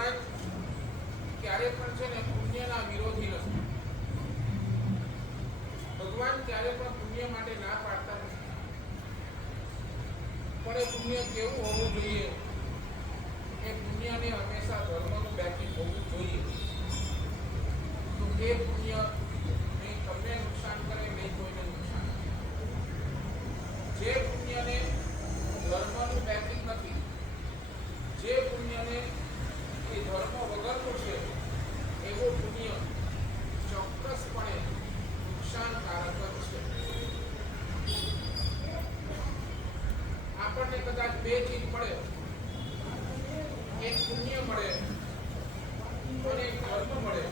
ભગવાન ક્યારે પણ છે ને પુણ્યના વિરોધી નથી. ભગવાન ક્યારે પણ પુણ્ય માટે ના પાડતા નથી. પણ એ પુણ્ય કેવું હોવું જોઈએ? એ પુણ્યને હંમેશા ધર્મનું બેકિંગ હોવું જોઈએ. તો એ પુણ્ય નહીં તમને નુકસાન કરે, નહીં કોઈને નુકસાન કરે. જે પુણ્યને ધર્મનું બેકિંગ નથી, જે પુણ્યને એ ધર્મ વગરનું છે, એવો પુણ્ય ચોક્કસપણે નુકસાનકારક જ છે. આપણને કદાચ બે ચીજ મળે, એક પુણ્ય મળે અને એક ધર્મ મળે.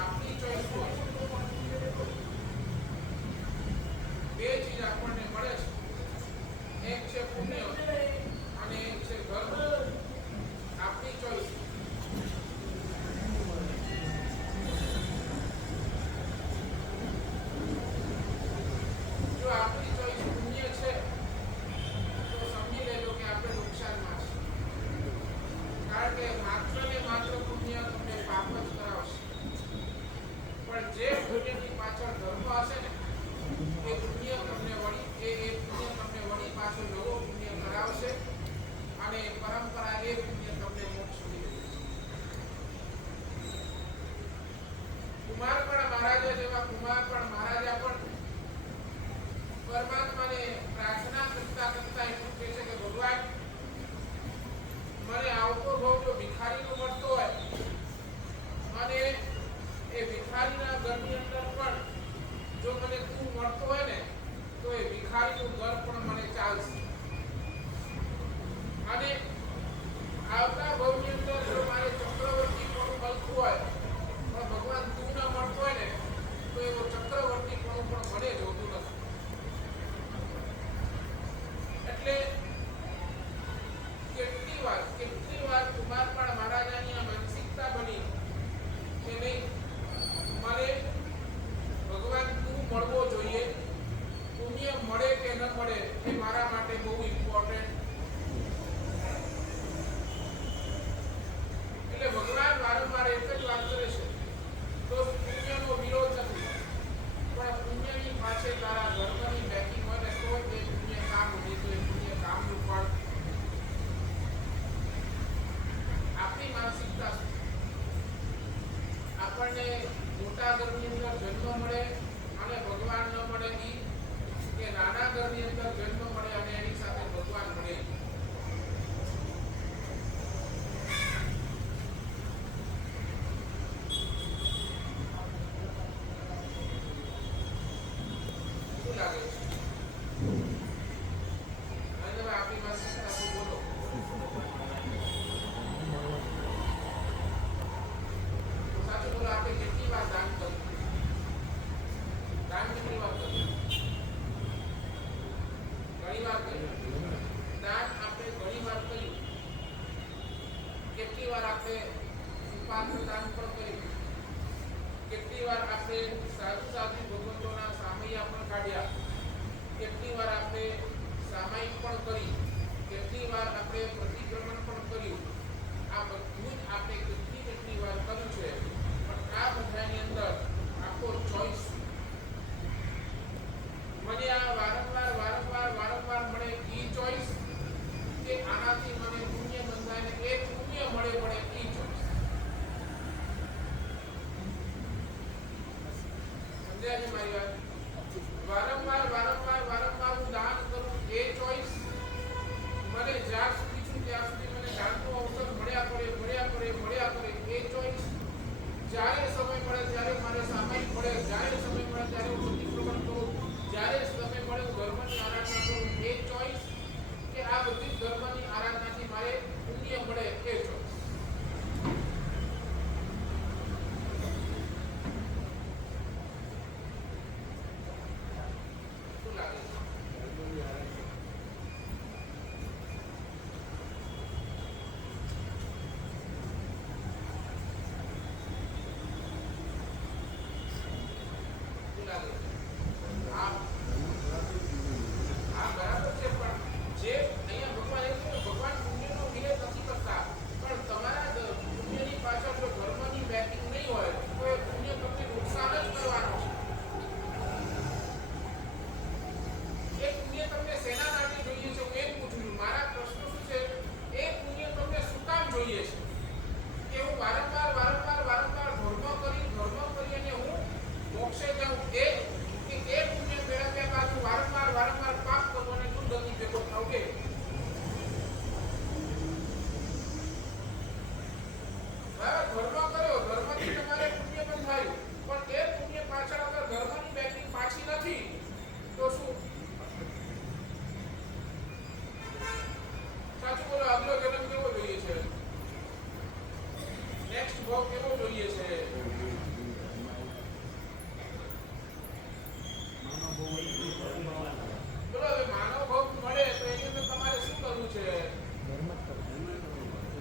આપણી ચોઈસ હોય. બે ચીજ આપણને મળે છે, એક છે પુણ્ય અને એક છે ધર્મ. આપણી ચોઈસ. જો આપણી ચોઈસ પુણ્ય છે તો સમજી લેજો કે આપણે નુકસાનમાં છે. કારણ કે માત્ર ને માત્ર પુણ્ય તમને પાપ જ કરાવશે. પણ જે પુણ્યની પાછળ ધર્મ હશે ને, એ પુણ્ય તમને વળી પાછું નવો પુણ્ય કરાવશે અને પરંપરા એ પુણ્ય તમને મોક્ષ સુધી લઈ જશે. કુમારપણ મહારાજા જેવા કુમારપણ મહારાજા પણ પરમાત્માને પ્રાર્થના કરતા કરતા એટલું કહે છે કે ભગવાન, મને આવતો ભાવ જો ભિખારીનો મળતો હોય અને એ ભિખારીના ઘરની અંદર પણ જો મને તું મળતો હોય ને, તો એ ભિખારીનું ઘર પણ મને ચાલશે. અને આવતા ભાવની અંદર જો મારે ચક્રવર્તી પણ મળતું હોય પણ ભગવાન તું ન મળતો હોય ને, તો એવો ચક્રવર્તી પણ મને જોતું નથી. એટલે કેટલી વાર કુમારપાળ મહારાજાની આ માનસિકતા બની કે નહીં, મારે ભગવાન તું મળવો જોઈએ. પુણ્ય મળે કે ન મળે એ મારા માટે બહુ ઇમ્પોર્ટન્ટ. એટલે ભગવાન વારંવાર એક જ વાત કરે છે, તો પુણ્યનો વિરોધ નથી, પણ પુણ્યની પાછળ તારા ધર્મની બેકિંગ હોય ને, તો એ પુણ્ય કામ ઉઠે, તો એ પુણ્ય કામનું ફળ. આપણી માનસિકતા આપણને મોટા ઘરની અંદર જન્મ મળે અને ભગવાન ન મળે, કે નાના ઘરની અંદર જન્મ મળે અને એની સાથે ભગવાન મળે. શું લાગે છે? અને તમે આપણી માનસિકતા શું બોલો? સાચું બોલો. આપણે કેટલી વાર દાન કર્યું? દાન કેટલી વાર કર્યું? ઘણી વાર કર્યું. દાન આપણે ઘણી વાર કર્યું. કેટલી વાર આપણે સુપાત્ર દાન પણ કર્યું. કેટલી વાર આપણે સાધુ ભગવંતોના સામૈયા પણ કાઢ્યા. કેટલી વાર આપણે સામાયિક પણ કરી. કેટલી વાર આપણે પ્રતિક્રમણ પણ કર્યું. આ બધું જ આપણે કેટલી વાર કર્યું છે. પણ આ બધાની અંદર આખો ચોઈસ, મને આ વારંવાર મળે એ ચોઈસ, કે આનાથી મને પુણ્ય બંધાય ને એ પુણ્ય મળે એ ચોઈસ. સમજ્યા છે મારી વાત? વારંવાર હું દાન કરું એ ચોઈસ, મને જ્યાં સુધી છું ત્યાં સુધી મને દાનનો અવસર મળ્યા કરે એ ચોઈસ. જ્યારે સમય મળે ત્યારે મારે સામાયિક મળે, જ્યારે સમય મળે ત્યારે હું પ્રતિક્રમણ કરું, જ્યારે સમય મળે હું ધર્મની આરાધના કરું એ ચોઈસ, કે આ બધી ધર્મની આરાધનાથી મારે પુણ્ય મળે એ ચોઈસ. શું લાગે છે?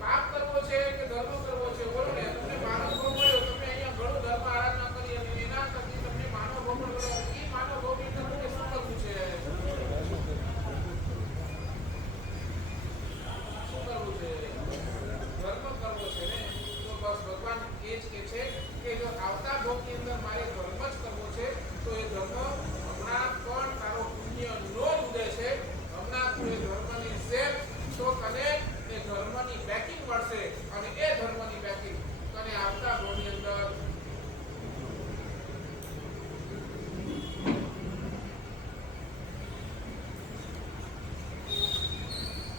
પાપ કરવો છે કે ધર્મ કરવો છે? બોલો ને. તમને માનવ ભોગ મળ્યો, તમે અહીંયા ઘણું ધર્મ આરાધના કરી અને એના થકી તમને માનવ ભોગ મળ્યો. એ માનવ ભોગની અંદર તમને શું કરવું છે? શું કરવું છે? ધર્મ કરવો છે ને. તો બસ ભગવાન એ જ કે છે કે જો આવતા ભોગની અંદર મારે ધર્મ જ કરવો છે તો એ ધર્મ હમણાં પણ તારો પુણ્ય નો ઉદય છે. હમણાં તું એ ધર્મની સેવ તો તને એ ધર્મની બેકિંગ મળશે અને એ ધર્મની બેકિંગ તને આવતા ભોગની અંદર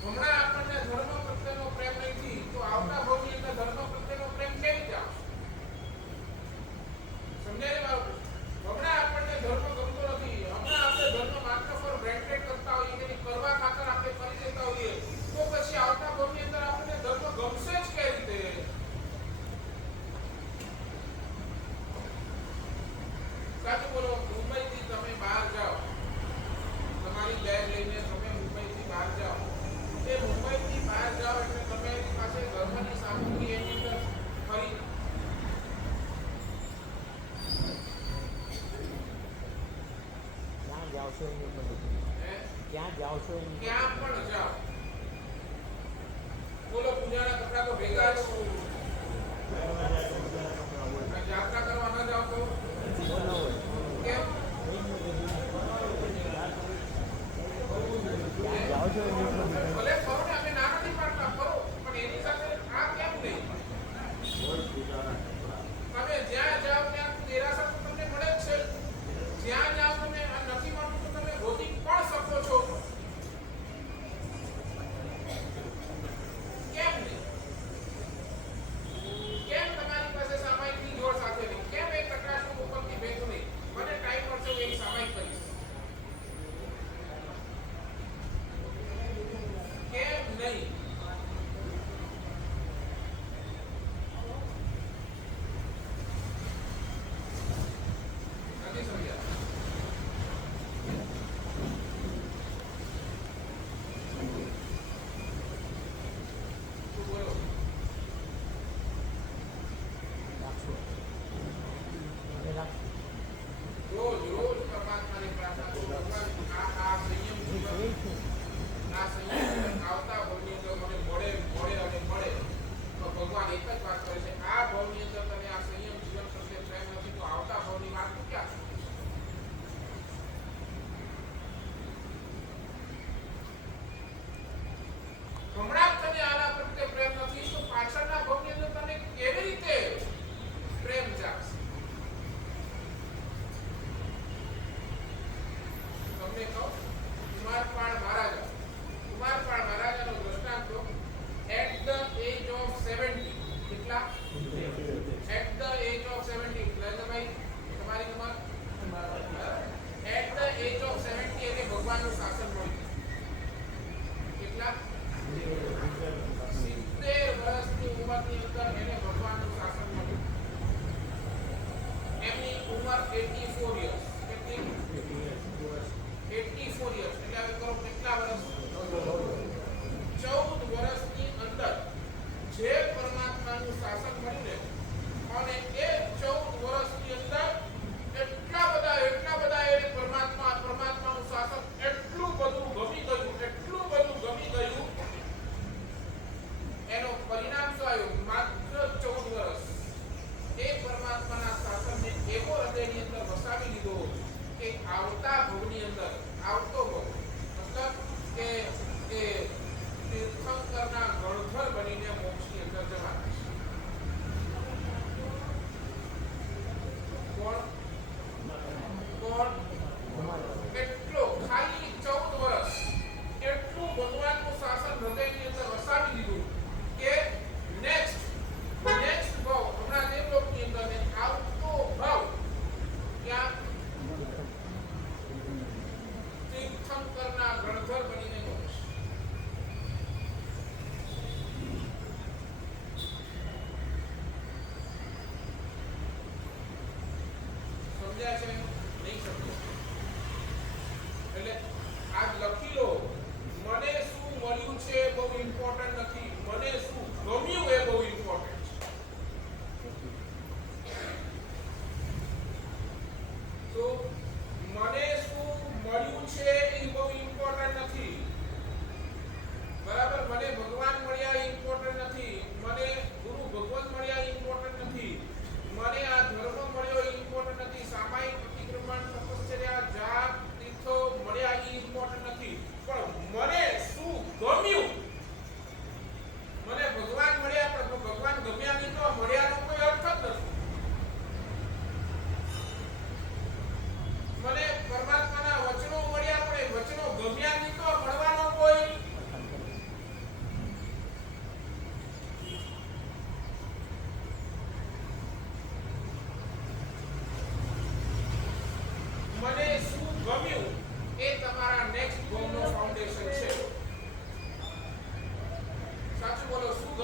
હમણાં આપણને ધર્મ પ્રત્યેનો પ્રેમ નથી તો આવતા ભોગની અંદર ધર્મ પ્રત્યેનો પ્રેમ કેવી રીતે આવશે? સમજાય મારું? હમણાં આપણને ધર્મ ગમતો નથી, હમણાં આપણે ધર્મ માત્ર ફોર ગ્રાન્ટેડ કરતા હોઈએ કે કરવા ખાતર આપણે કરી દેતા હોઈએ તો પછી આવતા ભોગની અંદર આપણને ધર્મ ગમશે જ કઈ રીતે? સાચું બોલો. મુંબઈથી તમે બહાર જાઓ, તમારી બેગ લઈને તમે મુંબઈથી બહાર જાઓ, એ મુંબઈથી બહાર જાઓ એટલે તમારી પાસે ધર્મની સામગ્રી એની અંદર ફરી ક્યાં જાઓ છો? ક્યાં પણ જાઓ, બોલો પૂજાના કપડા તો ભેગા જ યાત્રા કરવા ન જાઓ તો કેમ? ભલે ખરો ને, અમે ના નથી પાડતા, ખરો, પણ એની સાથે આ કેમ નહીં? તમે જ્યાં જાઓ ત્યાં દેરાસર તો તમને મળે જ છે. જ્યાં જાઓ તમે આ નથી મળતું તો તમે ગોતી પણ શકો છો. કેમ નહીં? કેમ તમારી પાસે સામાયિકની જોડ સાથે નહીં? કેમ એક કટાશનું ઉપરથી ભેગું નહીં? મને ટાઈમ મળશે હું એક સામાયિક કરીશ. કેમ નહીં? નથી સમજ્યા? શું બોલો? રોજ રોજ પરમાત્માની પ્રાર્થના કરો. ભગવાન આ સંયમ જીવન, આ સંયમ જીવન આવતા ભવની અંદર મને મળે અને મળે. તો ભગવાન એક જ વાત કરે છે, આ ભવની અંદર તને આ સંયમ જીવન પ્રત્યે પ્રેમ નથી તો આવતા ભવની વાત તું ક્યાં? હમણાં જ તને આના પ્રત્યે પ્રેમ નથી તો પાછળના ભવની અંદર તને કેવી રીતે પ્રેમ જાગશે? તમને કહું, કુમારપાળ મહારાજાનો દ્રષ્ટાંત એટ ધ એજ ઓફ 70. કેટલા? At the age of 70. ભાઈ તમારી ઉંમર એટ ધ એજ ઓફ 70 એટલે ભગવાનનું શાસન મળ્યું. કેટલા? 70 વર્ષની ઉંમરની અંદર એને ભગવાનનું શાસન મળ્યું. એમની ઉંમર 84 years. કેટલી? 84 years. એટલે હવે કરો કેટલા વર્ષ? 14 વર્ષની અંદર જે પરમાત્માનું શાસન મળ્યું ને, અને એ 14 વર્ષની અંદર એટલા બધા એને પરમાત્માનું શાસન એટલું બધું ગમી ગયું. એનો પરિણામ શું આવ્યું? માત્ર 14 વર્ષ એ પરમાત્માના શાસનને એવો હૃદયની અંદર વસાવી લીધો કે આવતા ભોગની અંદર આવતો ભોગ મતલબ કે એ તીર્થંકરના ગણધર બનીને મોક્ષની અંદર જવાના. કોણ? એટલો ખાલી 14 વર્ષ એટલું ભગવાનનું શાસન હૃદયની અંદર વસાવી દીધું કે નેક્સ્ટ ભાવ હમણાં દેવલોકની અંદર ને આવતો ભાવ ક્યાં? તીર્થંકરના ગણધર બનીને મોક્ષ.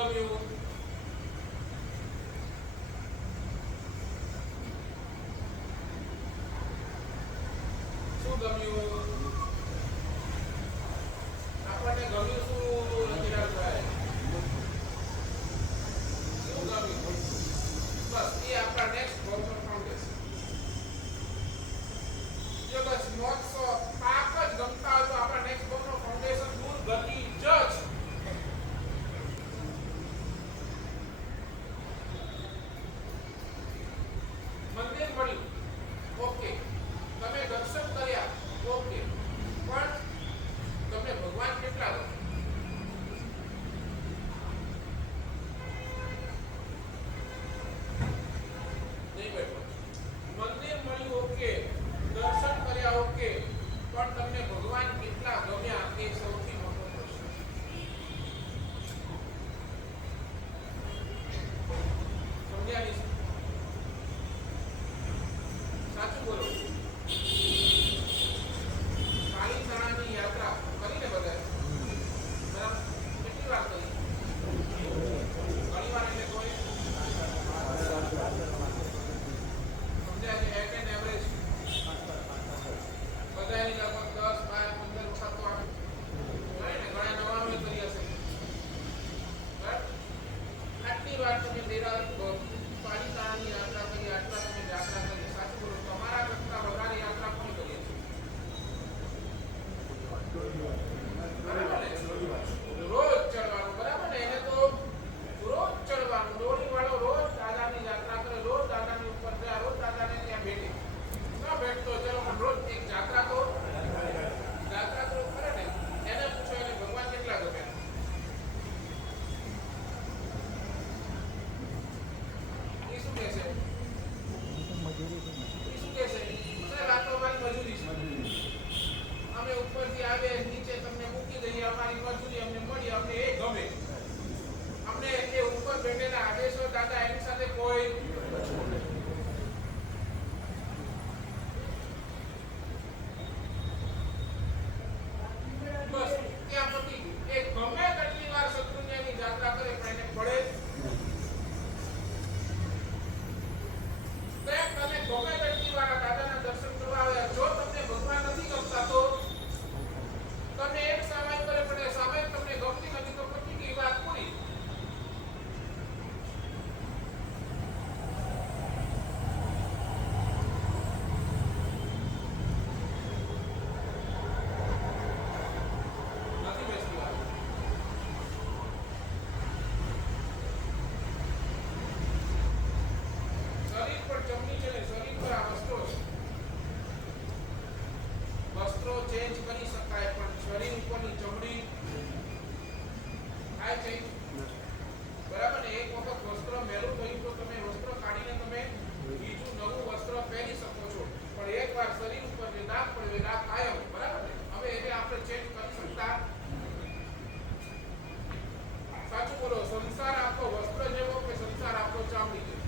ગમ્યું? શું ગમ્યું? આપણને ગમ્યું શું રતિલાલભાઈ? શું ગમ્યું? બસ એ આપણા નેક્સ્ટ ગોલ્ડ ફાઉન્ડેશન. જો બસ મોક્ષ પાક જ ગમતા હોય તો આપણા નેક્સ્ટ ગોલ્ડ ફાઉન્ડેશન દૂર ગતિ જ મંદિર મળ્યું. ઓકે, તમે દર્શન કર્યા. ઓકે, પણ તમને ભગવાન કેટલા ગમે? નહીં બેઠો. મંદિર મળ્યું. ઓકે, દર્શન કર્યા. ઓકે, પણ તમને ભગવાન કેટલા ગમ્યા એ સૌથી મોટો પ્રશ્ન. સમજ્યા નહીં? સાચું બોલો. કાળીસરાની યાત્રા કરીને બધાએ બરાબર કેટલી વાર કરી? ઘણી વાર એટલે કોઈ સમજ્યા છે? એટ એન એવરેજ બધાની લગભગ 10, 12, 15 વખત તો આવે ને. ઘણા નવાનું કરી હશે. બરાબર, આટલી વાર તમે કાળીસરાની યાત્રા કરી, આટલા તમે યાત્રા કરી. સાચું બોલો. તમારા કરતા વધારે યાત્રા કોણ કરીએ છે? રોજ ચડવાનું. બરાબર ને? એને તો રોજ ચડવાનું. દોડી વાળો રોજ દાદાની યાત્રા કરે, રોજ દાદાની ઉપર જાય, રોજ દાદાને ત્યાં બેઠે. ન બેઠતો ચલો પણ રોજ એક યાત્રા તો કરે ને. એને પૂછો એને ભગવાન કેટલા ગમે? એ શું કહે છે? અમે ઉપરથી આવે નીચે તમને મૂકી દઈએ, અમારી મજૂરી અમને મળી, અમને એ ગમે. અમને એ ઉપર બેઠેલા આદેશો દાદા એની સાથે કોઈ બસ ત્યાં પતી ગયું. એ ગમે તેટલી વાર શત્રુંજયની યાત્રા કરે પણ એને પડે તમે ગમે તેટલી વાર દાદાના દર્શન કરવા આવ્યા. જો તમને ભગવાન નથી ગમતા તો તમે એક સામાયિક કરે પડે. સામાયિક તમને ગમતી નથી તો પતી ગઈ વાત પૂરી. નથી બેસતી વાત. શરીર પર ચમડી છે ને, શરીર પર આ વસ્ત્રો છે. વસ્ત્રો ચેન્જ કરી શકાય પણ શરીર ઉપરની ચમડી થાય છે. બરાબર ને? એક વખત વસ્ત્ર મેલું થયું તો તમે વસ્ત્ર કાઢીને તમે બીજું નવું વસ્ત્ર પહેરી શકો છો. પણ એકવાર શરીર ઉપર જે દાગ પડે એ દાગ કાયમ. બરાબર ને? હવે એને આપણે ચેન્જ કરી શકતા. સાચું બોલો. સંસાર આપણો વસ્ત્ર જેવો કે સંસાર આપણો ચામડી જેવો?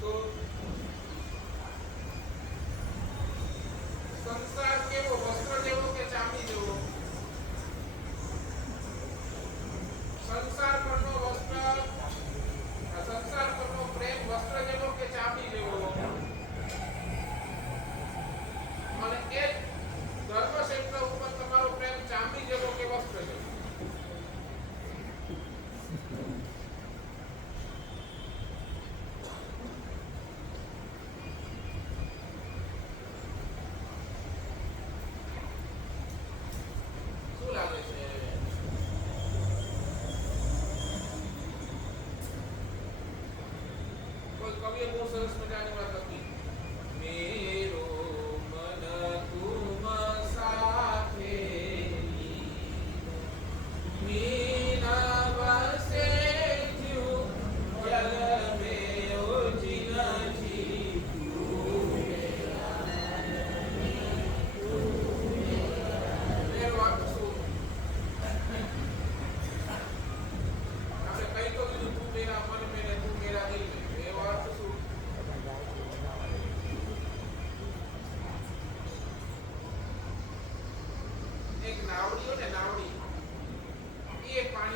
તો સંસાર કેવો? વસ્ત્ર જેવો કે ચામડી જેવો? સંસાર પરનો વસ્ત્ર, સંસાર પરનો પ્રેમ વસ્ત્ર જેવો કે ચામડી જેવો? અને એ ધર્મક્ષેત્ર ઉપર તમારો પ્રેમ ચામડી જેવો કે વસ્ત્ર જેવો?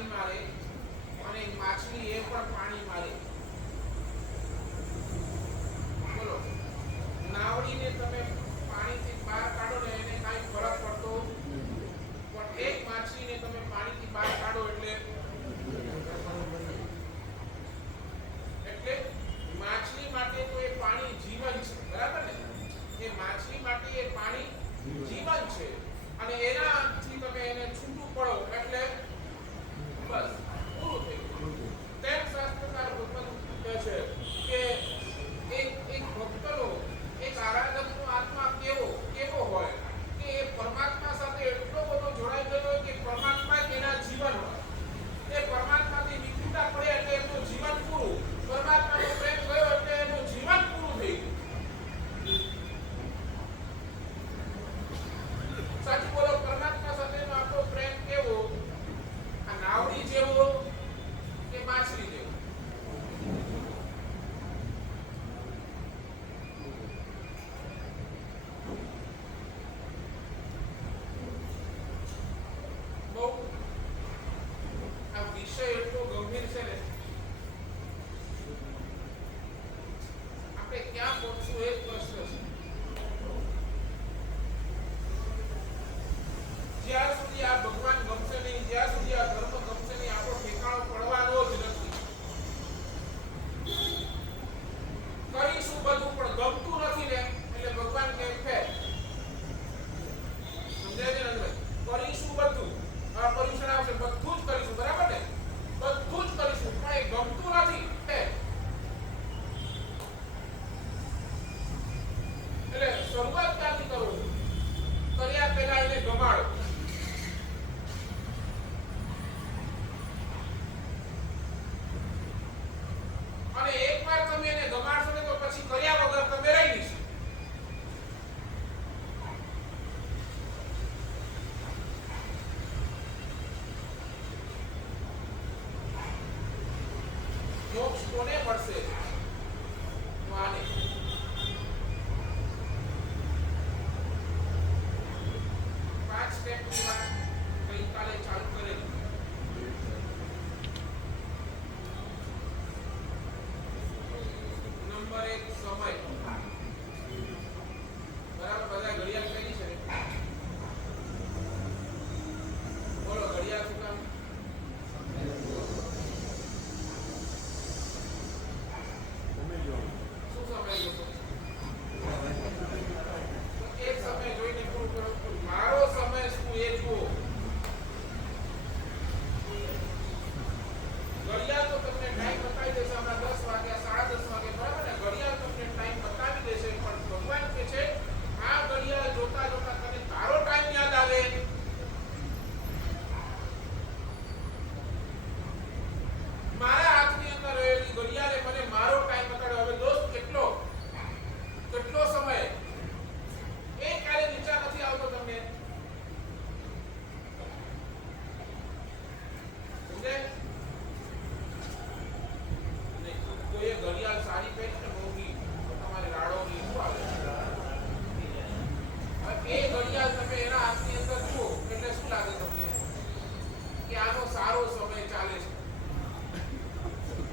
પાણી મારે અને માછલી એ પણ પાણી મારે. બોલો, નાવડીને તમે પાણીથી બહાર કાઢો ને એને કાંઈ ફરક પડતો, પણ એક માછલીને તમે પાણીથી બહાર કાઢો એટલે માછલી માટે તો એ પાણી જીવન છે, બરાબર ને? એ માછલી માટે એ પાણી જીવન છે અને એનાથી તમે એને છૂટું પડો એટલે બસ પૂરું થઈ ગયું. તેમ શાસ્ત્રકાર ભગવાન કહે છે કે એક ભક્તનો, એક આરાધકનો આત્મા કેવો હોય કે એ પરમાત્મા સાથે એટલો બધો જોડાઈ ગયો હોય કે પરમાત્મા જ એના જીવન હોય. એ પરમાત્માથી વિખૂટા પડે એટલે એનું જીવન પૂરું. પરમાત્માનો પ્રેમ ગયો એટલે એનું જીવન પૂરું થઈ ગયું. સાચું બોલો, પરમાત્મા સાથેનો આપણો પ્રેમ કેવો? આ નાવડી જેવો કે માછલી જેવો? બહુ આ વિષય એટલો ગંભીર છે ને, આપણે ક્યાં પહોંચશું એ જ પ્રશ્ન છે. જ્યાં સુધી આ ભગવાન ગમશે નહીં, જ્યાં સુધી આ ધર્મ ગમશે નહીં, આપણો ઠેકાણો પડવાનો જ નથી. કરીશું બધું પણ ગમતું નથી ને એટલે ભગવાન કહે છે, સમજાય છે ને? કરીશું બધું, આ પરીક્ષણ આવશે, બધું જ કરીશું, બરાબર ને? બધું જ કરીશું પણ એ ગમતું નથી એટલે શરૂઆત ક્યાંથી કરો? કર્યા પહેલા એને ગમાડો. અને એકવાર તમે એને ગમાડશો ને તો પછી કર્યા વગર તમે રહી નહીં. મોક્ષ કોને મળશે? માને. 5 સ્ટેપની વાત ગઈકાલે ચાલુ કરેલી. નંબર 1 સમય. બરાબર, બધા ઘડિયાળ કઈ છે? બોલો, ઘડિયાળ શું કામ? શું સમય જોતો? એક સમય જોઈને પૂરું કરો. મારો સમય શું એ જુઓ. ઘડિયાળ તો તમને ટાઈમ બતાવી દેશે, હમણાં 10 વાગ્યા, 10:30 વાગે, બરાબર ને? ઘડિયાળ તમને ટાઈમ બતાવી દેશે, પણ ભગવાન કહે છે આ ઘડિયાળ જોતા જોતા તને તારો ટાઈમ યાદ આવે. મારા હાથની અંદર રહેલી ઘડિયાળે મને મારો ટાઈમ બતાડ્યો. હવે દોસ્ત, કેટલો સમય એ ક્યારે વિચાર નથી આવતો તમને? સમજે? કોઈ ઘડિયાળ સારી પહેરી ને મોંઘી, તમારે રાડોની શું આવે? એ ઘડિયાળ તમે એના હાથની અંદર જુઓ એટલે શું લાગે તમને? કે આનો સારો સમય ચાલે છે,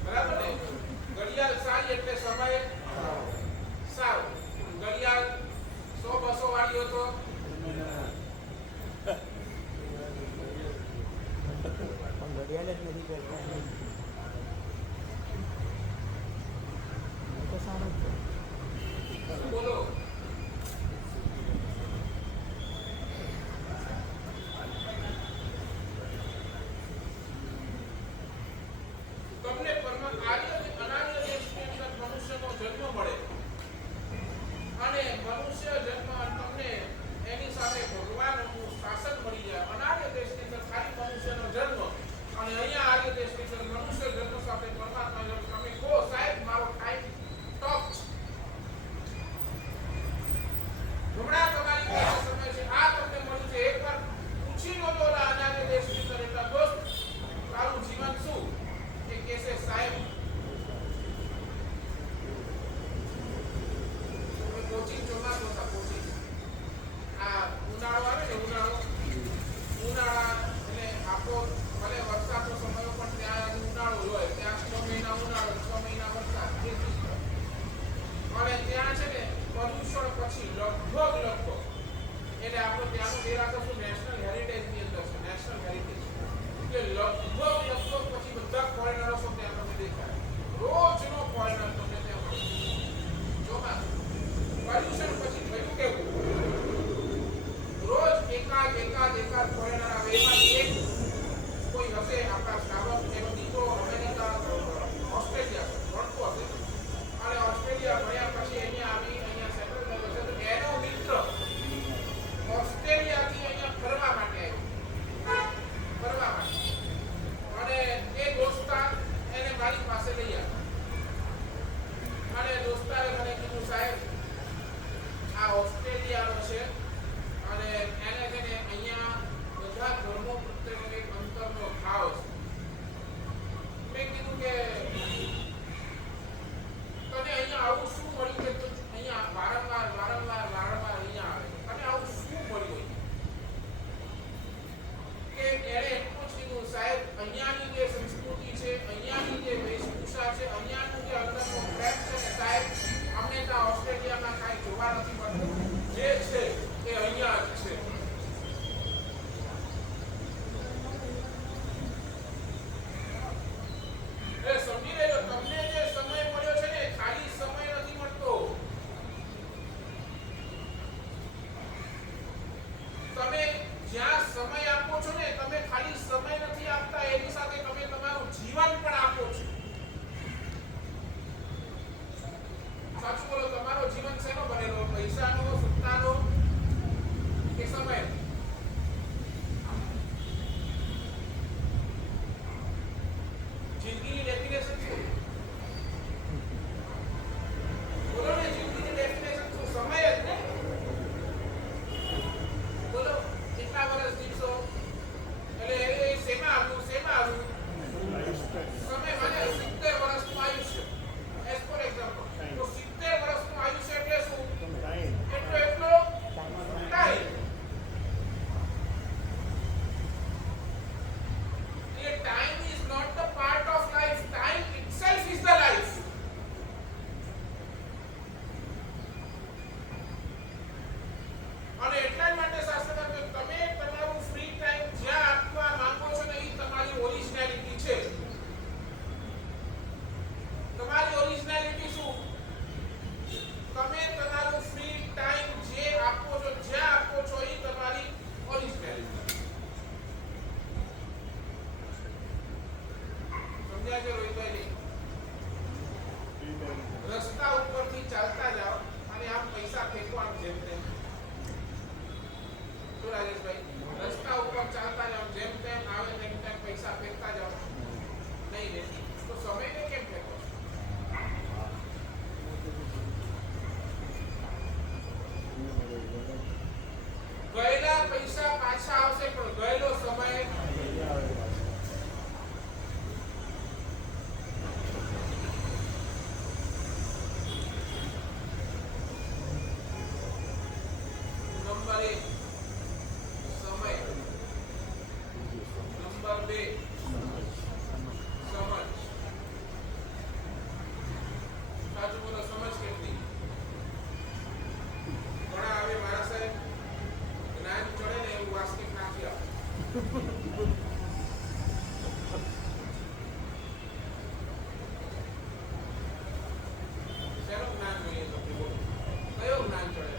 બરાબર ને? ઘડિયાળ સારી એટલે સમય સારો. ઘડિયાળ 100-200 વાળી હતો ઘડિયાળ જ નથી કરતા તો સારું છે. બોલો. તમને આર્ય શેરા કશું નેશનલ હેરિટેજની અંદર છે, નેશનલ હેરિટેજ. કે લગભગ પછી બધા ફોરેનરો ત્યાં તમને દેખાય. રોજનો ફોરેનર તમને ત્યાં મળે. ચોમાસું પોલ્યુશન પછી થયું કેવું? રોજ એકાદ ફોરેનર આવે. એમાં એક કોઈ હશે આપણા સ્ટાફ, એનો દીકરો અમેરિકા, ઓસ્ટ્રેલિયા ભણતો હશે અને ઓસ્ટ્રેલિયા ભણ્યા પછી અહીંયા આવી અહીંયા સેટલ થયો છે. તો એનો મિત્ર ઓસ્ટ્રેલિયાથી અહીંયા ફરવા માટે આવ્યો, અને એ દોસ્તાર એને મારી પાસે લઈ આવ્યો. અને દોસ્તારે મને કીધું, સાહેબ આ ઓસ્ટ્રેલિયાનો છે અને એને છે ને અહીંયા બધા ધર્મો પ્રત્યેનો એક અંતરનો ભાવ છે. મેં કીધું કે તને અહીંયા આવું શું મળ્યું કે તું અહીંયા વારંવાર અહીંયા આવે? અને આવું શું મળ્યું કે એણે એટલું જ કીધું, સાહેબ અહીંયાની જે સંસ્કૃતિ છે, અહીંયાની જે વેશભૂષા છે, અહીંયાનું જે અંદરનો પ્રેમ છે ને સાહેબ, અમને ત્યાં ઓસ્ટ્રેલિયામાં કાંઈ જોવા નથી મળતું. જે છે એ અહીંયા જ છે. એ સમજી લેજો, તમને જે સમય મળ્યો છે ને ખાલી સમય નથી મળતો. તમે જ્યાં સમય આપો છો ને, તમે ખાલી સમય નથી આપતા, એની સાથે તમે તમારું જીવન પણ આપો છો. સાચું બોલો, તમારો જીવન શેનો બનેલો? પૈસાનો, સત્તાનો કે સમય? જિંદગીની ડેફિનેશન શું? બોલો ને, જિંદગીની ડેફિનેશન શું? સમય જ ને. બોલો કેટલા વર્ષ જીવશો? એટલે એ શેમાં આવ્યું? સમય માને 70 વર્ષનું આયુષ્ય. એઝ ફોર એક્ઝામ્પલ, તો 70 વર્ષનું આયુષ્ય એટલે શું? એટલો ટાઈમ. એ time is not the part of life. Time itself is the life. અને એટલા માટે શાસ્ત્ર કહે તમે તમારું ફ્રી ટાઈમ જ્યાં આપવા માંગો છો ને, એ તમારી ઓરિજિનાલિટી છે. તમારી ઓરિજિનાલિટી શું? તમે તમારું ફ્રી ટાઈમ જે આપો છો, જ્યાં આપો છો, એ તમારી ઓરિજિનાલિટી. સમજ્યા છે રોહિતભાઈ? રસ્તા ઉપરથી ચાલતા જાઓ અને આમ પૈસા ફેંકો, આમ જેમ તેમ. શું રાજેશભાઈ? રસ્તા ઉપર ચાલતા જાઓ, જેમ તેમ આવે તેમ તેમ પૈસા ફેંકતા જાઓ. નહીં ને, તો સમયને કેમ ફેંકો? ગયેલા પૈસા પાછા આવશે, પણ ગયેલો સમય નંબર 1 સમય, નંબર 2 સમજ. સાચું બોલો, સમજ કેટલી? ઘણા આવે મારા સાહેબ, જ્ઞાન ચડે ને એવું વાસ્તવિક નાખી આપે. શેનું જ્ઞાન જોઈએ તમને? બોલો, કયો જ્ઞાન ચડે?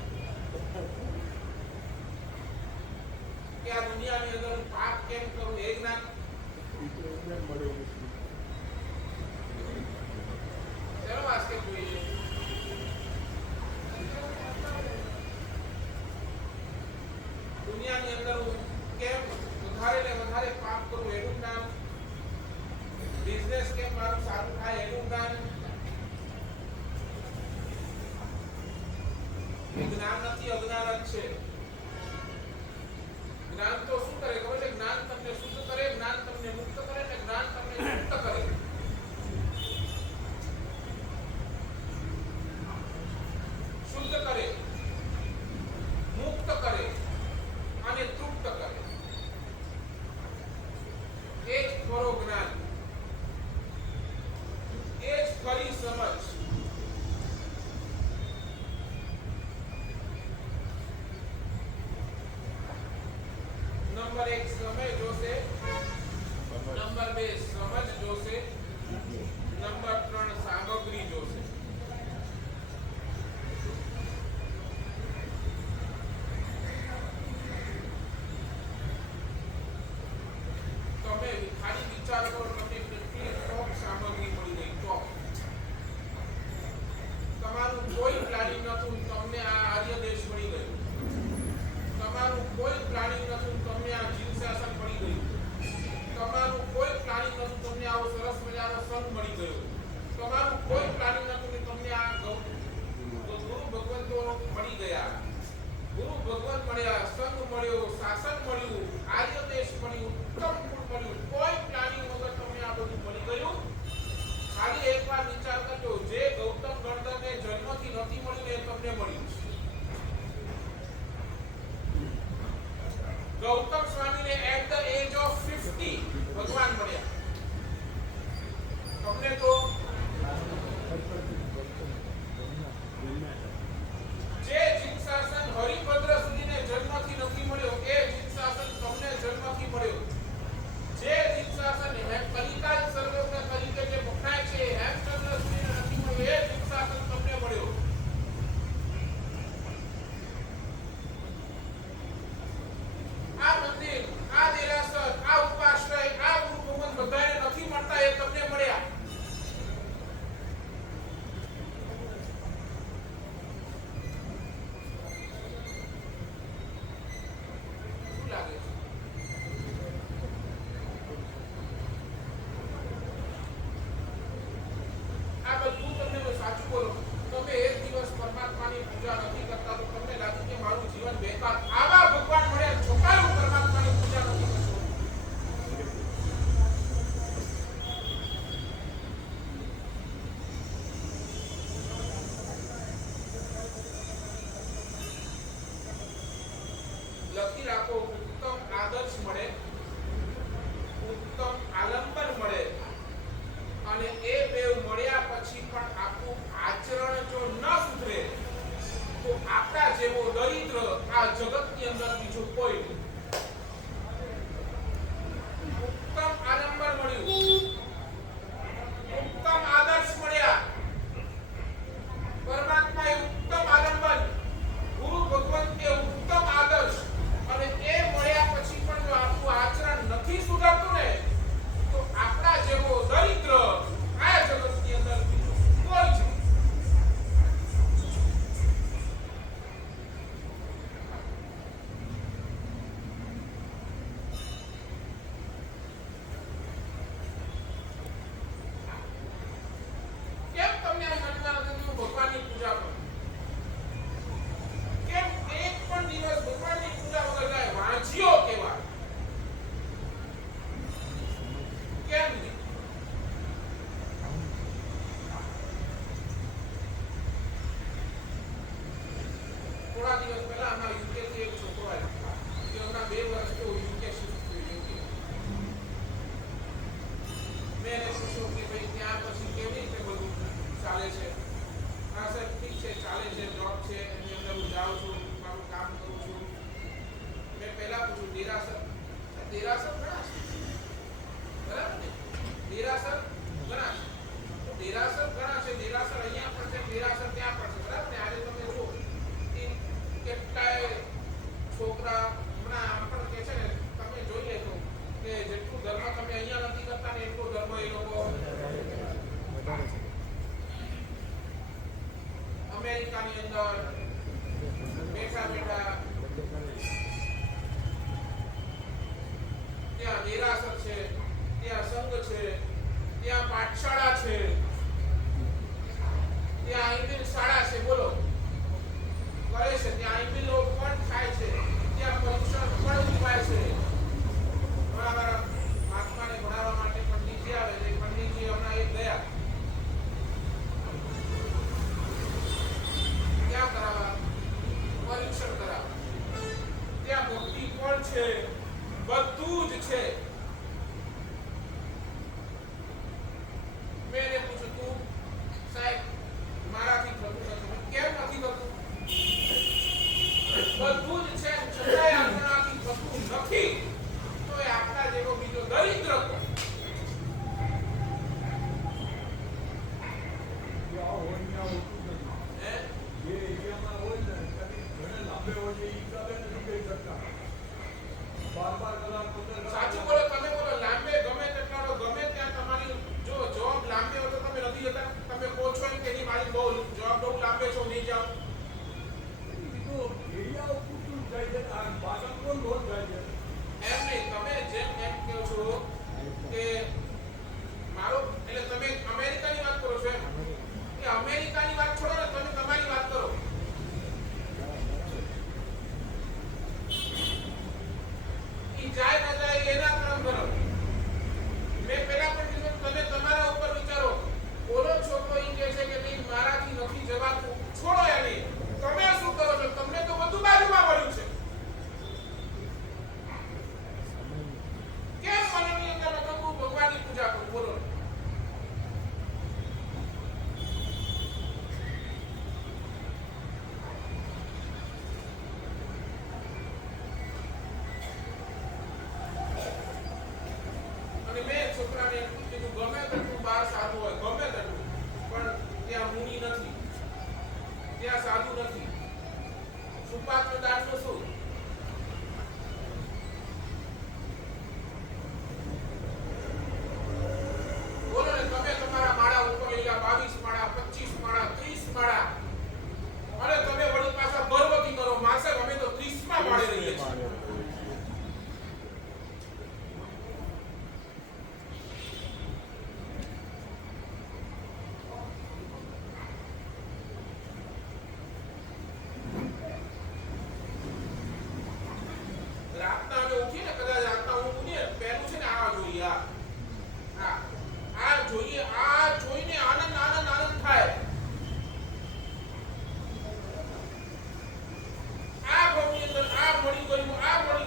કે આ દુનિયાની અંદર હું પાપ કેમ કરું એ જ્ઞાન? શેનો વાસ્તવિક જોઈએ? દુનિયાની અંદર હું કેમ વધારે ને વધારે પાપ કરું એનું જ્ઞાન? બિઝનેસ કેમ મારું સારું થાય એનું જ્ઞાન? એ જ્ઞાન નથી, અજ્ઞાન જ છે. જ્ઞાન તો શું કરે ખબર છે? જ્ઞાન તમને શુદ્ધ કરે, જ્ઞાન તમને મુક્ત કરે, ને જ્ઞાન તમને મુક્ત કરે. શુદ્ધ કરે, મુક્ત કરે અને તૃપ્ત કરે. એ જ ખરો જ્ઞાન, એ જ ખરી સમજ. નંબર 1 સમય જોશે, નંબર 2 સમજ જોશે, નંબર 3 સામગ્રી જોશે. તમે ખાલી વિચાર કરો તમને કેટલી ટોપ સામગ્રી મળી ગઈ. ટોપ તમારું કોઈ પ્લાનિંગ નતું, તમને આ આર્ય દેશ મળી ગયું. તમારું કોઈ પ્લાનિંગ નતું, તમને આ જીવ શાસન મળી ગયું. તમારું કોઈ પ્લાનિંગ નતું, તમને આવો સરસ મજાનો સંઘ મળી ગયો. તમારું કોઈ પ્લાનિંગ નતું કે તમને આ ગુરુ ભગવંતો મળી ગયા. ગુરુ ભગવંત મળ્યા, સંઘ મળ્યો, શાસન મળ્યું, આર્ય દેશ મળ્યું, ઉત્તમ કુળ મળ્યું. કોઈ પ્લાનિંગ વગર તમને આ બધું મળી ગયું. ખાલી એકવાર વિચાર કરજો, જે ગૌતમ ગણધરને જન્મથી નથી મળ્યું એ તમને મળ્યું છે. ગૌતમ સ્વામીને એટ ધ એજ ઓફ 50 ભગવાન મળ્યા. તમને તો જે જીનશાસન હરિભદ્ર સુધીને જન્મથી નથી મળ્યો એ જીનશાસન તમને જન્મથી મળ્યો. જે જીનશાસન કલિકાલ સર્વજ્ઞ તરીકે જે વખણાય છે હેમચંદ્ર સુધીને નથી મળ્યો એ જીનશાસન તમને મળ્યો. આ મંદિર, આ દેરાસર, આ ઉપાશ્રય, આ ગુરુ ભગવંત બધાને નથી મળતા એ તમને મળ્યા. શું લાગે છે? આ બધું તમને સાચું બોલો, તમે એક દિવસ પરમાત્માની પૂજા નથી કરતા તો તમને લાગે કે મારું જીવન બેકાર. આવા ભગવાન મળ્યા છોકરા હું પરમાત્માની પૂજા નથી કરતો. લખી રાખો, ઉત્તમ આદર્શ મળે, ઉત્તમ આલંબન મળે અને એ બે મળ્યા પછી પણ આપણું આચરણ જો ન સુધરે તો આપણા જેવો દરિદ્ર આ જગતની અંદર બીજો કોઈ નહીં. ઉત્તમ આલંબન મળ્યું, ઉત્તમ આદર્શ મળ્યા, પરમાત્મા એ ઉત્તમ આલંબન, ગુરુ ભગવંત એ ઉત્તમ આદર્શ અને એ મળ્યા પછી પણ જો આપણું આચરણ નથી સુધરતું ને તો આપણા જેવો દરિદ્ર આ જગતની અંદર બીજું કોઈ છે. કેમ તમને આ મનમાં નથી કે હું ભગવાનની પૂજા કરું? કેમ એક પણ દિવસ ભગવાનની પૂજા વગર જાય? વાંચ્યો કેવા? કેમ નહીં? થોડા દિવસ પહેલા અમારા યુકે થી એક છોકરો આવ્યો. એ હમણાં 2 વર્ષ તો યુકે શિફ્ટ થયો યુકે. મેં એને પૂછ્યું કે ભાઈ ત્યાં પછી કેવી રીતે બધું ચાલે છે? હા સર ઠીક છે, ચાલે છે, જોબ છે, એની અંદર હું જાઉં છું, મારું કામ કરું છું. મેં પહેલા પૂછ્યું દેરાસર, દેરાસર ઘણા છે બરાબર ને? દેરાસર ઘણા છે, તો દેરાસર ઘણા છે, દેરાસર અહીંયા પણ છે, દેરાસર ત્યાં પણ છે બરાબર ને? આજે તમે જુઓ કેટલાય છોકરા હમણાં આમ પણ કે છે ને, તમે જોઈ લેજો કે જેટલું ધર્મ તમે અહીંયા નથી કરતા ને એટલું ધર્મ એ લોકો અમેરિકાની અંદર બેઠા બેઠા ત્યાં દેરાસર છે, ત્યાં સંઘ છે, ત્યાં પાઠશાળા છે, ત્યાં ઇંગ્લિશ શાળા છે, બોલો કરે છે, ત્યાં આઈપીલો પણ થાય છે, ત્યાં પરીક્ષણ પણ ઉપાય છે. અમારા મહાત્માને ભણાવવા માટે પંડિતજી આવે છે, પંડિતજી હમણાં એક ગયા ત્યાં કરાવવા, પરીક્ષણ કરાવવા. ત્યાં ભક્તિ પણ છે, બધું જ છે. મેં એને પૂછ્યું તું સાહેબ મારાથી થતું નથી. કેમ નથી થતું? બધું જ છે છતાંય આપણાથી થતું નથી. દરિદ્ર કહો. હે? સાચું બોલો, તમે બોલો. લાંબે ગમે તેટલા રહો, ગમે ત્યાં તમારી જો જોબ લાંબે હોય તો તમે નથી જતા. તમે કહો છો એમ કે નહીં, મારી બહુ જોબ બહુ લાંબે છો, નહીં જાઓ. એમ નહીં, તમે જેમ એમ કહો છો કે મારો એટલે તમે અમેરિકાની વાત કરો છો એમ. એ અમેરિકાની વાત છોડો ને, તમે તમારી વાત કરો. ઈ જાય ના જાય એના કર્મ કરો. મેં પહેલા પણ કીધું, તમે તમારા ઉપર વિચારો. બોલો છો તો ઈ કહે છે કે નહીં મારાથી નથી જવાતું, છોડો એને. તમે શું કરો છો? તમને તો બધું બાજુમાં મળ્યું છે. કેમ મને નહીં અંદર હું ભગવાનની પૂજા કરું? બોલો. અને મેં છોકરાને કીધું ગમે તેટલું બહાર સાધુ હોય, ગમે તેટલું, પણ ત્યાં મુનિ નથી, ત્યાં સાધુ નથી. સુપાત્ર દાનનું શું? બોલો ને, તમે તમારા માળા ઉપર લીલા 22 માળા, 25 માળા, 30 માળા, અને તમે વળી પાછા ગર્વથી કરો, માસે અમે તો 30માં માળે રહીએ છીએ. રાતના અમે ઉઠીએ ને, કદાચ રાતના ઊંઘ ઉડીએ, પહેલું છે ને આ જોઈએ, આ જોઈએ, આ જોઈને આનંદ આનંદ આનંદ થાય. આ ભવની અંદર આ મળી ગયું, આ મળી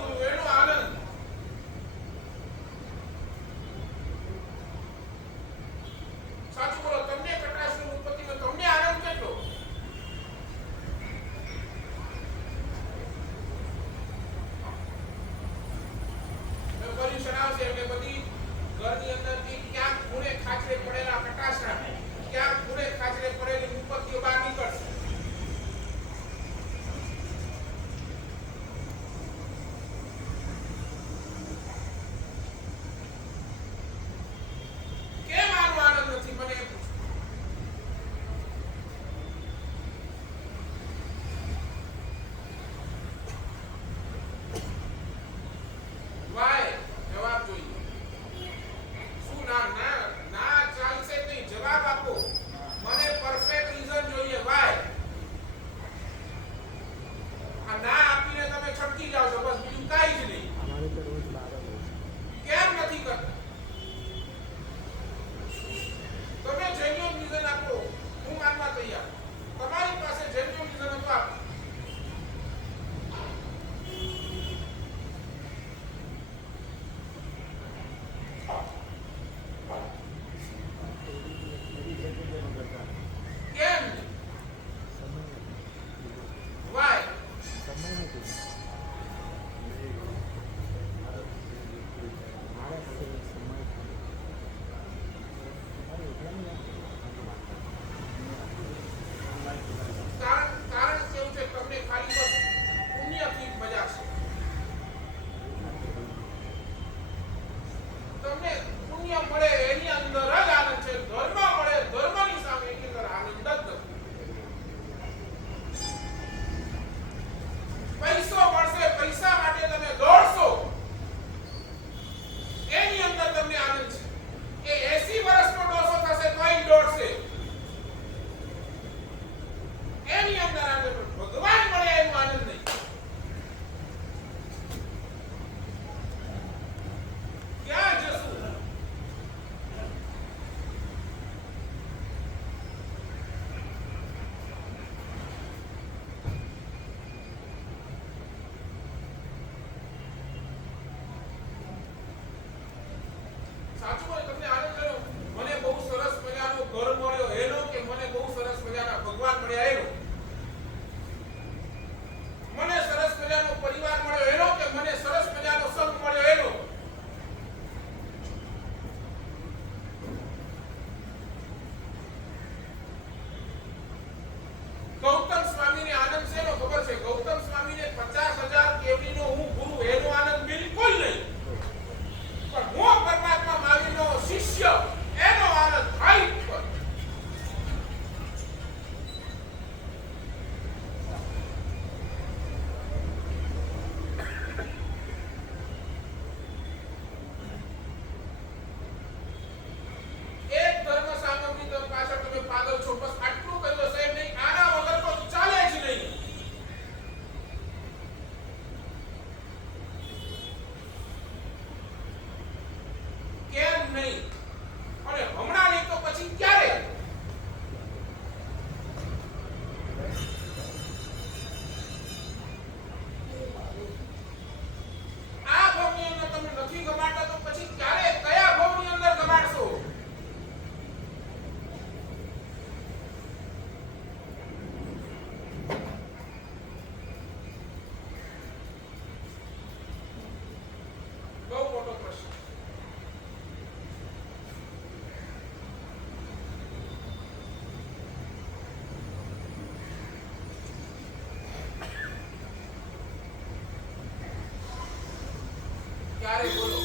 ક્યારે બોલો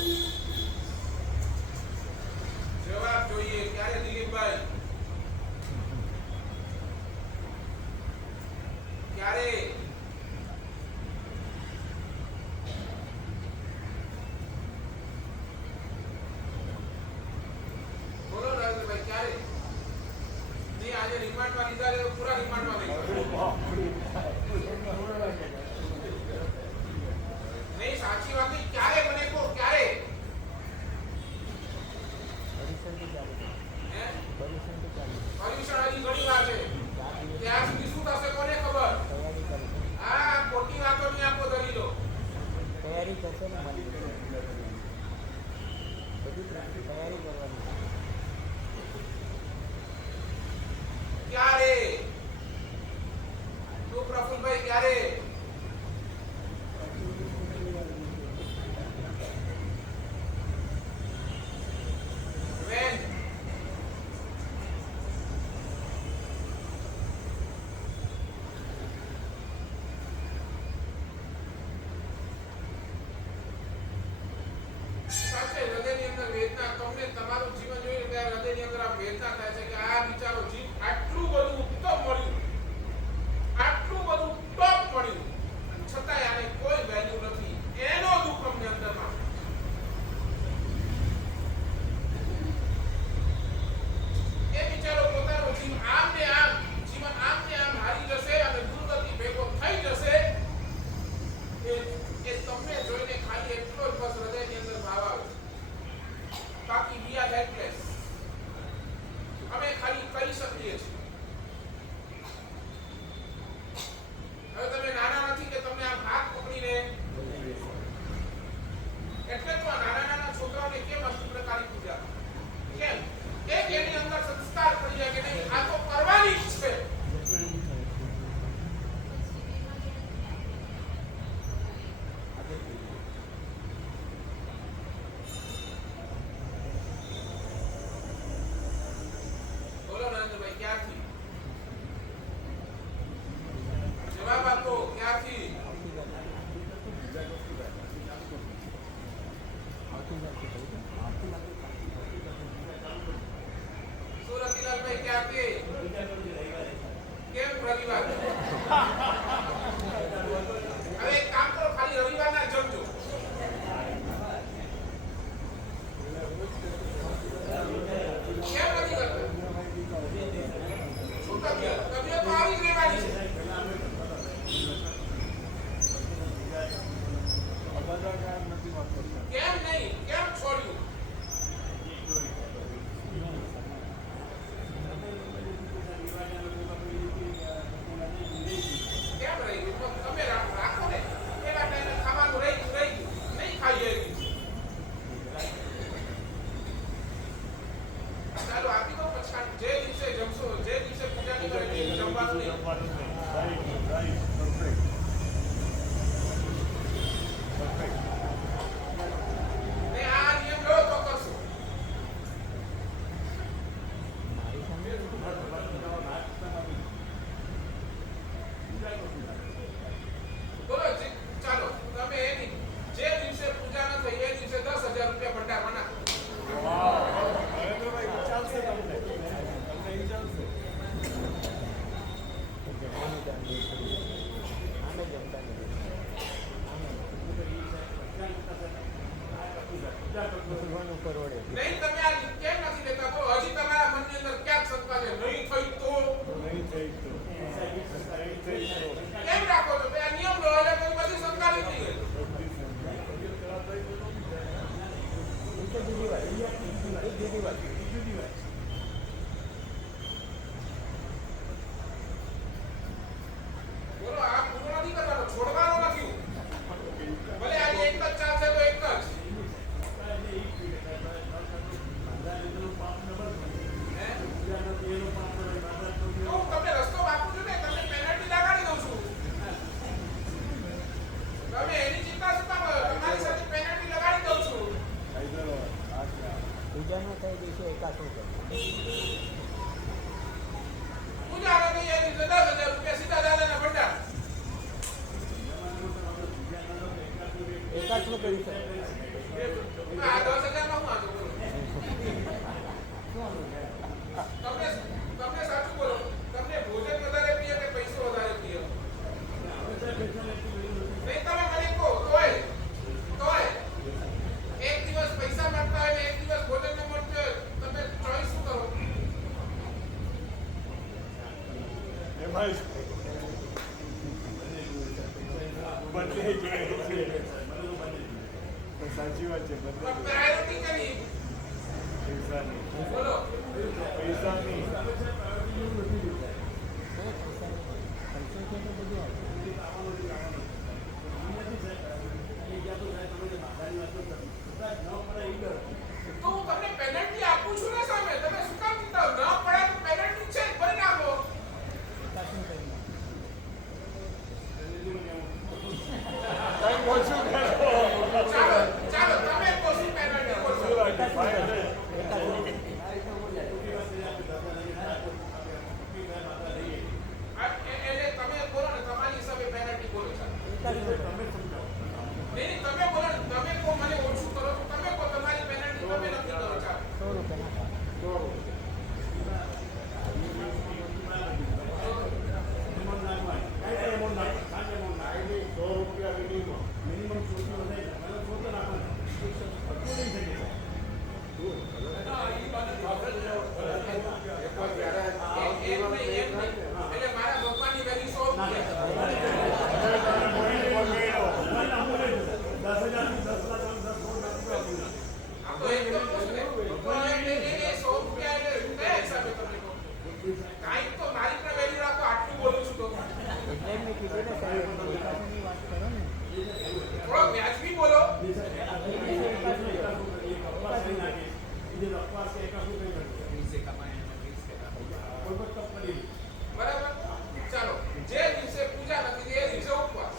જવાબ જોઈએ ક્યારે દિલીપભાઈ ક્યારે બોલો રાજેશભાઈ ક્યારે નહીં આજે રિમાન્ડમાં લીધા છે પૂરા રિમાન્ડમાં નહીં નહીં સાચી વાત નહીં ક્યારે બને કો ક્યારે પરીક્ષણથી ચાલુ છે. હે પરીક્ષણથી ચાલુ છે. પરીક્ષણ હજી ઘણી વાર છે ત્યાં સુધી શું થશે કોને ખબર તૈયારી કરી છે. આ ખોટી વાતો નહીં આપો દલીલો તૈયારી થશે ને મને બધી તૈયારી કરવાની છે. ક્યારે તો પ્રફુલભાઈ ક્યારે વેન સાચે હૃદયની અંદર વેદના તમને તમારું જીવન જોઈને ત્યારે હૃદયની અંદર આ વેદના થાય છે કે આ વિચારો જીવ આટલું બધું ઉત્તમ મળ્યું આટલું બધું ટોપ મળ્યું અને છતાંય આને કોઈ વેલ્યુ નથી એનો દુઃખ અમને અંદરમાં એ વિચારો પોતાનો જીવ આમ ને આમ જીવન આમ ને આમ હારી જશે અને દુર્ગતિ ભેગો થઈ જશે એ તમને જોઈને ખાલી એટલો જ બસ હૃદયની અંદર ભાવ આવે બાકી વી આર હેલ્પલેસ અમે ખાલી કરી શકીએ છીએ હવે તમે નાના નથી કે તમને આમ હાથ પકડીને એટલે તો આ નાના નાના છોકરાઓને કેમ અષ્ટ પ્રકારની પૂજા કેમ એક એની અંદર સંસ્કાર પડી જાય કે નહીં આ તો કરવાની જ છે બોલો નરેન્દ્રભાઈ ક્યારથી જવાબ આપો ક્યારથી સુરતીલાલભાઈ ક્યારથી કેમ રવિવાર હવે એક કામ કરો ખાલી રવિવારના જમજો કેમ નથી કરતા શું તબિયત તબિયત તો આવી જ રહેવાની છે કેમ નહીં કેમ છોડ્યું કેમ રહી ગયું તમે રાખો ને એના ટાઈમે ખાવાનું રહી ગયું નહીં ખાઈએ ચાલો આપી દો પછી જે દિવસે જમશો જે દિવસે પૂજા ની કરે તે જમવાનું નહીં ને આ નિયમ લો તો કરશો મારી સામે બોલો ચાલો તમે એની જે દિવસે પૂજા ન થઈ એ દિવસે 10,000 રૂપિયા ભંડારમાં નાખો જમવાનું ટાઈમ નહીં કરી આમે જમતા નથી મુસલમાન પરવડે નહીં તમે આ કેમ નથી લેતા તો હજી તમારા મનની અંદર ક્યાંક શંકા છે નહીં થઈ તો કેમ રાખો છો બે આ નિયમ લો એટલે કોઈ બધી શંકા નથી ગઈ એ તો જુદી વાત એ જુદી વાત બોલો આ પૂરો નથી કરવાનો છોડવાનો નથી ભલે આજે એક જ ચાલશે તો એક જ તો હું તમને રસ્તો આપું છું ને તમને પેનલ્ટી લગાડી દઉં છું તમે એની ચિંતા શું કામ કરો? તમારી સાથે પેનલ્ટી લગાડી દઉં છું પૂજાનો થઈ દિવસે એકાસું કરે પૂજા નથી એ દિવસે 10,000 રૂપિયા સીધા દાદાના ભંડાર એકાસું કરી શકે આ 10,000 માં હું આજો બોલો. તમને સાચું બોલો, તમને ભોજન વધારે પ્રિય કે પૈસો વધારે પ્રિય? નહીં, તમે મને કહો તોય એક દિવસ પૈસા મળતા હોય ને એક દિવસ ભોજન ન મળતું હોય, તમે ચોઈસ શું કરો? એમાં બંને જોઈએ છે. સાચી વાત છે. પણ પ્રાયોરિટી કરી પૈસાની બોલો. પૈસાની તો હું તમને પેનલ્ટી આપું છું ને સામે, તમે શું કામ દીધા? ન પડે તો પેનલ્ટી છે, ભરી નાખો. કંઈ ઓછું કરો. ચાલો તમે કોશી પેનલ્ટી બોલો. એટલે તમે બોલો ને, તમારી હિસાબે પેનલ્ટી બોલો. ચાલો નહીં, તમે બોલો ને, તમે કહો મને ઓછું કરો તો તમે કહો તમારી પેનલ્ટી તમે નક્કી કરો. ચાલો 100 રૂપિયા. એટલે મારા ભગવાનની વેલ્યુ 100 રૂપિયા. આ તો એકદમ ઓછું ને. તો એ 100 રૂપિયા એટલે કયા હિસાબે તમે કહો? કાંઈક તો મારી પણ વેલ્યુ રાખો, આટલું બોલું છું તો થોડો વ્યાજબી બોલો. બરાબર. ચાલો, જે દિવસે પૂજા નથી એ દિવસે ઉપવાસ,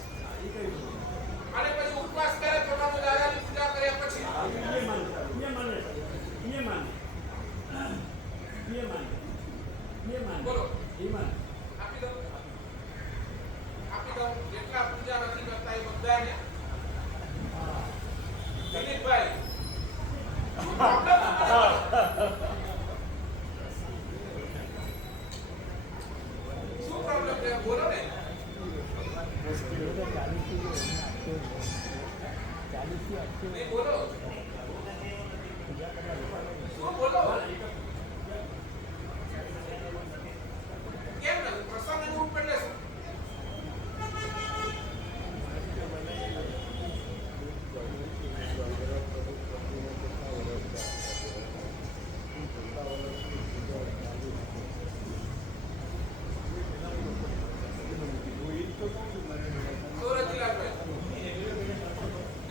અને પછી ઉપવાસ કરે તો દાદાની પૂજા કર્યા પછી બોલો આપી દો. જેટલા પૂજા નથી કરતા એ બધાને. દિલીપભાઈ, શું પ્રોબ્લેમ શું પ્રોબ્લેમ છે બોલો ને. નહીં બોલો, શું બોલો? કેમ નથી પ્રસંગ અનુરૂપ એટલે શું?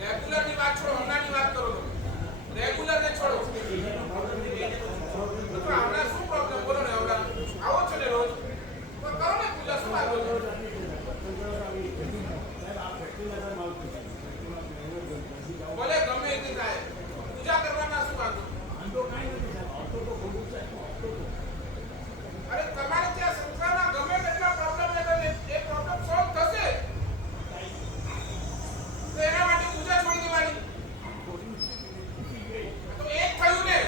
રેગ્યુલરની વાત છોડો, હમણાંની વાત કરો. રેગ્યુલર ને છોડો. હમણાં શું પ્રોબ્લેમ બોલો ને? હમણાં આવો છો ને રોજ, તો કરો ને પૂજા. શું વાત બોલો? ભલે ગમે તે થાય, પૂજા કરવાના શું વાંધો? અરે તમારે ત્યાં સંસારના ગમે તેટલા પ્રોબ્લેમ છે, એ પ્રોબ્લેમ સોલ્વ થશે. તો એના માટે પૂજા છોડી દેવાની. તો એક થયું ને,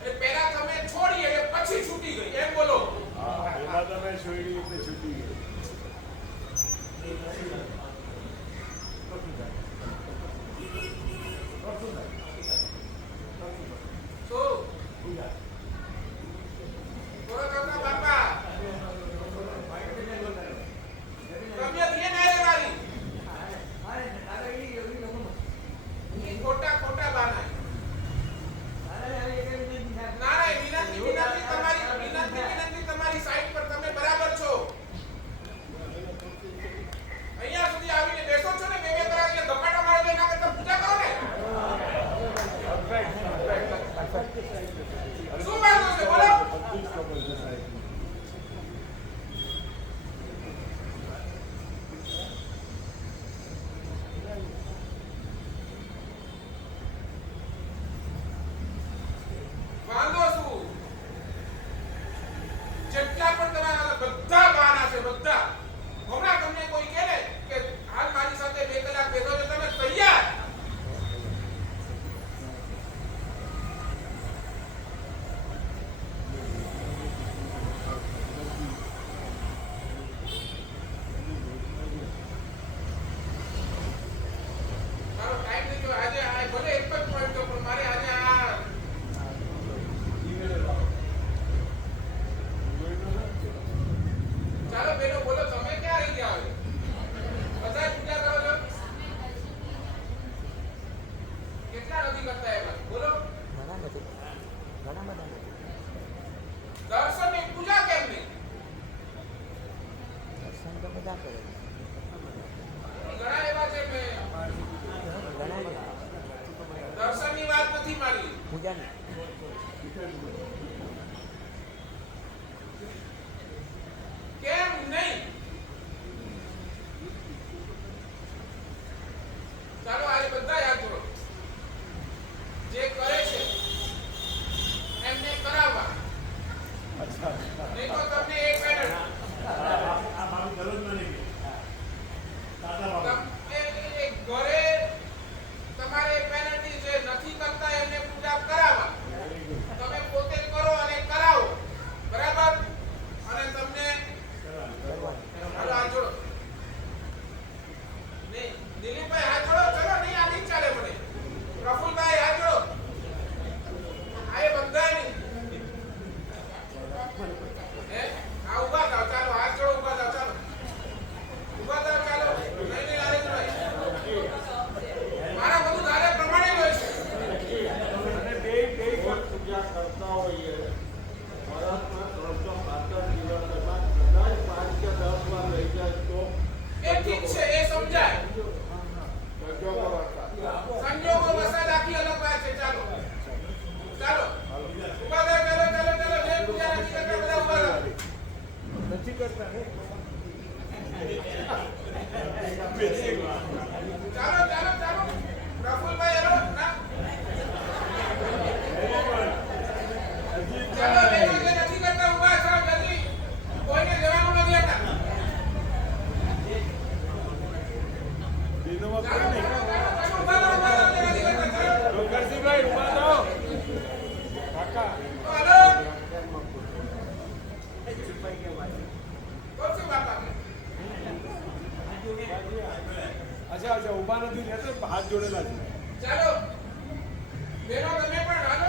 એટલે પહેલા તમે છોડી એટલે પછી છૂટી ગઈ, એમ બોલો. એમાં તમે છોડી એટલે છૂટી ગઈ. બાપા તમે ધીએ ના રેવાની. ખોટા બાના. ના વિનંતી તમારી સાઈડ પર, તમે બરાબર છો. અહીંયા સુધી આવીને બેસો છો ને, બે કલાક એટલે ધપાટા મારો એના કરતા પૂજા કરો ને. બીજાને કેમ નહીં? ચાલો આજે બધા યાદ કરો. જે કરે છે એમને કરાવવા. અચ્છા નહીં તો તમને એક પેનલ્ટી. આ મારું દરરોજ મને કે દાદા બાબા ઘરે તમારે પેનલ્ટી છે, નથી કરતા એમને પૂજા કરાવવા. તમે પોતે કરો અને કરાવો, બરાબર? અને તમને હાલો હાથ જોડો. નહીં, દિલીપભાઈ હાથ જોડો. ચલો નહીં, આ નહીં ચાલે મને. પ્રફુલભાઈ હાથ જોડો. આ એ બધા નહીં. આ ઊભા થાવ. ચાલો હાથ જોડો. ઊભા થાવ. ચાલો ઊભા થાવ. ચાલો. નહીં નહીં નરેશભાઈ, મારા બધું ધારે પ્રમાણે જ હોય છે. અને બે પૂજા કરતા હોઈએ વર્ષમાં 365 દિવસમાં કદાચ 5 કે 10 વાર લઈ જાય તો એ ઠીક છે, એ સમજાય. સંજોગો હતા. સંજોગો વરસાદ આખી અલગ વાત છે. ચાલો ચાલો ઊભા થાવ. ચાલો ચાલો ચાલો. જે પૂજા નથી કરતા બધા ઊભા થાવ. નથી કરતા ને ચાલો ચાલો ચાલો. પ્રફુલભાઈ હેલો ના. ચાલો બેઠો જે નથી કરતા ઊભા છો જલ્દી. કોઈને જવાનું નથી હતા. દીદોમાં ચાલો કોઈ ચાલો નહીં ચાલો ચાલો. ઊભા થાવ. ઊભા થાવ. જે નથી કરતા ચાલો. રોકરજીભાઈ ઉભા થાઓ કાકા હાલો કરશું બાપા. અચ્છા ઉભા નથી રહેતો હાથ જોડેલા છે ચાલો બેનો તમે પણ હાલો.